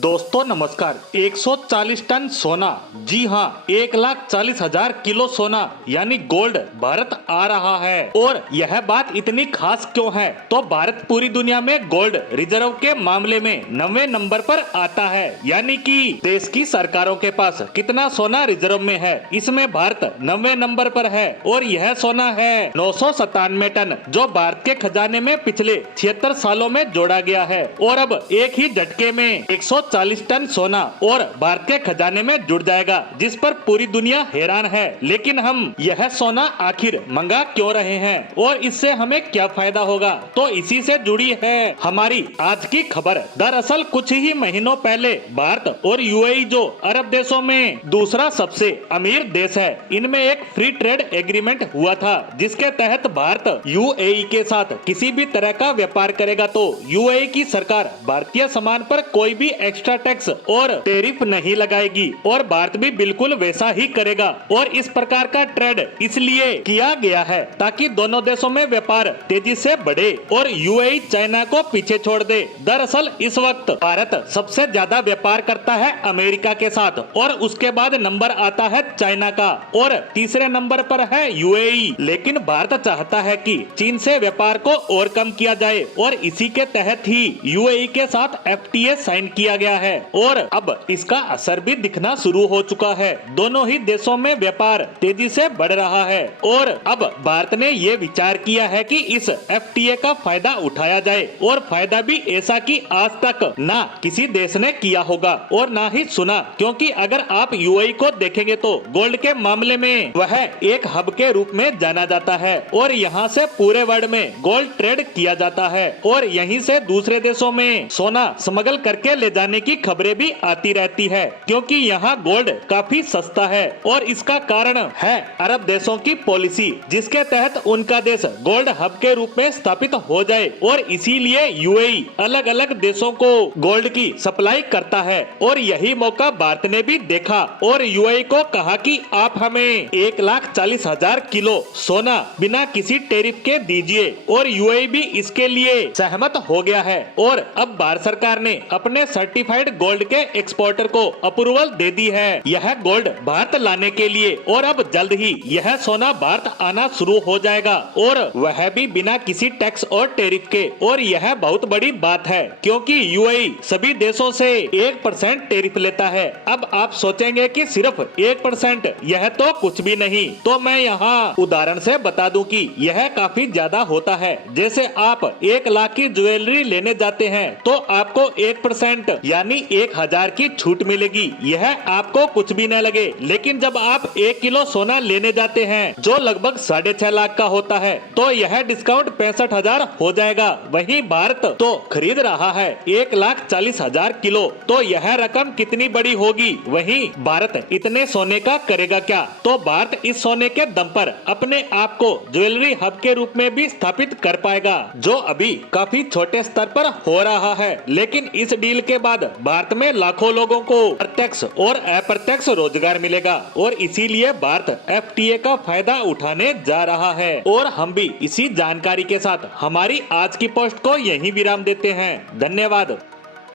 दोस्तों नमस्कार। 140 टन सोना, जी हाँ 1,40,000 किलो सोना यानी गोल्ड भारत आ रहा है। और यह बात इतनी खास क्यों है, तो भारत पूरी दुनिया में गोल्ड रिजर्व के मामले में 9वें नंबर पर आता है। यानी कि देश की सरकारों के पास कितना सोना रिजर्व में है, इसमें भारत 9वें नंबर पर है। और यह सोना है 997 टन, जो भारत के खजाने में पिछले 76 सालों में जोड़ा गया है। और अब एक ही झटके में 140 टन सोना और भारत के खजाने में जुड़ जाएगा, जिस पर पूरी दुनिया हैरान है। लेकिन हम यह सोना आखिर मंगा क्यों रहे हैं और इससे हमें क्या फायदा होगा, तो इसी से जुड़ी है हमारी आज की खबर। दरअसल कुछ ही महीनों पहले भारत और यूएई, जो अरब देशों में दूसरा सबसे अमीर देश है, इनमें एक फ्री ट्रेड एग्रीमेंट हुआ था, जिसके तहत भारत यूएई के साथ किसी भी तरह का व्यापार करेगा तो यूएई की सरकार भारतीय सामान पर कोई भी एक्स्ट्रा टैक्स और टैरिफ नहीं लगाएगी और भारत भी बिल्कुल वैसा ही करेगा। और इस प्रकार का ट्रेड इसलिए किया गया है ताकि दोनों देशों में व्यापार तेजी से बढ़े और यूएई चाइना को पीछे छोड़ दे। दरअसल इस वक्त भारत सबसे ज्यादा व्यापार करता है अमेरिका के साथ, और उसके बाद नंबर आता है चाइना का, और तीसरे नंबर पर है यूएई। लेकिन भारत चाहता है कि चीन से व्यापार को और कम किया जाए, और इसी के तहत ही यूएई के साथ एफटीए साइन किया गया है। और अब इसका असर भी दिखना शुरू हो चुका है। दोनों ही देशों में व्यापार तेजी से बढ़ रहा है, और अब भारत ने ये विचार किया है कि इस एफटीए का फायदा उठाया जाए, और फायदा भी ऐसा कि आज तक ना किसी देश ने किया होगा और ना ही सुना। क्योंकि अगर आप यूएई को देखेंगे तो गोल्ड के मामले में वह एक हब के रूप में जाना जाता है, और यहाँ से पूरे वर्ल्ड में गोल्ड ट्रेड किया जाता है, और यहीं से दूसरे देशों में सोना स्मगल करके ले जाने की खबरें भी आती रहती है। क्योंकि यहाँ गोल्ड काफी सस्ता है, और इसका कारण है अरब देशों की पॉलिसी, जिसके तहत उनका देश गोल्ड हब के रूप में स्थापित हो जाए, और इसीलिए यूएई अलग अलग देशों को गोल्ड की सप्लाई करता है। और यही मौका भारत ने भी देखा और यूएई को कहा कि आप हमें 1,40,000 किलो सोना बिना किसी टैरिफ के दीजिए, और यूएई भी इसके लिए सहमत हो गया है। और अब भारत सरकार ने अपने सर्टिफाइड गोल्ड के एक्सपोर्टर को अप्रूवल दे दी है यह गोल्ड भारत लाने के लिए, और अब जल्द ही यह सोना भारत आना शुरू हो जाएगा, और वह भी बिना किसी टैक्स और टैरिफ के। और यह बहुत बड़ी बात है, क्योंकि यूएई सभी देशों से 1% टैरिफ लेता है। अब आप सोचेंगे कि सिर्फ 1%, यह तो कुछ भी नहीं। तो मैं यहाँ उदाहरण से बता दूं कि यह काफी ज्यादा होता है। जैसे आप 1 लाख की ज्वेलरी लेने जाते हैं तो आपको 1% यानी 1,000 की छूट मिलेगी। यह आपको कुछ भी न लगे। लेकिन जब आप 1 किलो सोना लेने जाते हैं जो लगभग 6.5 लाख का होता है, तो यह डिस्काउंट 65,000 हो जाएगा। वहीं भारत तो खरीद रहा है 1,40,000 किलो, तो यह रकम कितनी बड़ी होगी। वहीं भारत इतने सोने का करेगा क्या? तो भारत इस सोने के दम पर अपने आप को ज्वेलरी हब के रूप में भी स्थापित कर पाएगा, जो अभी काफी छोटे स्तर पर हो रहा है। लेकिन इस डील के बाद भारत में लाखों लोगों को प्रत्यक्ष और अप्रत्यक्ष रोजगार मिलेगा, और इसीलिए भारत एफटीए का फायदा उठाने जा रहा है। और हम भी इसी जानकारी के साथ हमारी आज की पोस्ट को यहीं विराम देते हैं। धन्यवाद।